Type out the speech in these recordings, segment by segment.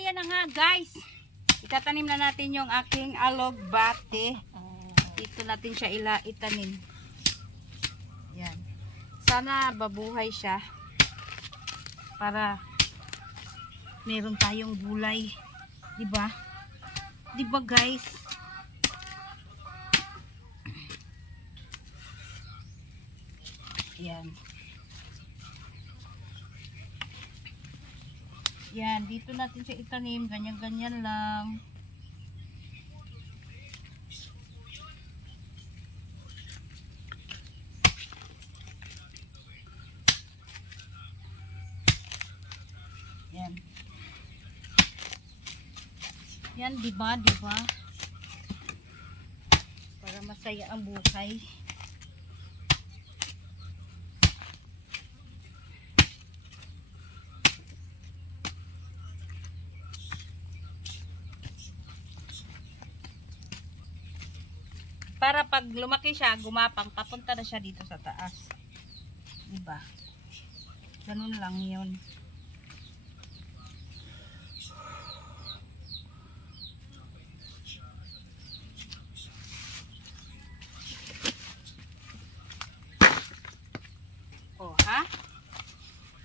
ayan na nga guys. Itatanim na natin yung aking alogbate. Dito natin siya itanim. Yan. Sana babuhay siya. Para meron tayong gulay. Diba? Diba guys? Yan. Yan, dito natin siya itanim, ganyan-ganyan lang. Yan. Yan, diba, diba? Para masaya ang buhay. Para pag lumaki siya, gumapang, papunta na siya dito sa taas. Diba? Ganun lang yun. Oh, ha?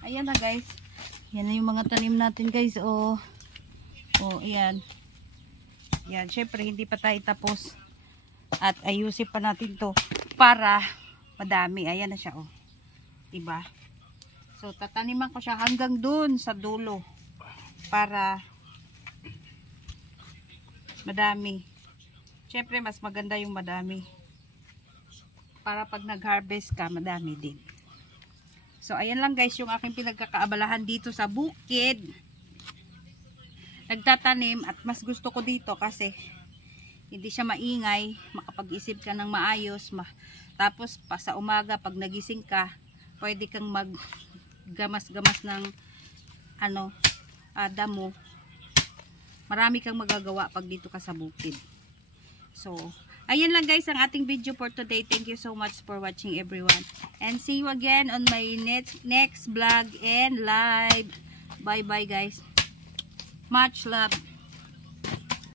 Ayan na guys. Yan na yung mga tanim natin guys. Oh, oh, ayan. Yan, syempre hindi pa tayo tapos. At ayusin pa natin to para madami. Ayan na siya, oh. Diba? So, tataniman ko siya hanggang dun sa dulo para madami. Siyempre, mas maganda yung madami. Para pag nag-harvest ka, madami din. So, ayan lang guys yung aking pinagkakaabalahan dito sa bukid. Nagtatanim at mas gusto ko dito kasi hindi siya maingay, makapag-isip ka ng maayos, tapos pa sa umaga pag nagising ka, pwede kang maggamas-gamas ng damo. Marami kang magagawa pag dito ka sa bukid. So, ayan lang guys ang ating video for today. Thank you so much for watching everyone. And see you again on my next vlog and live. Bye bye guys. Much love.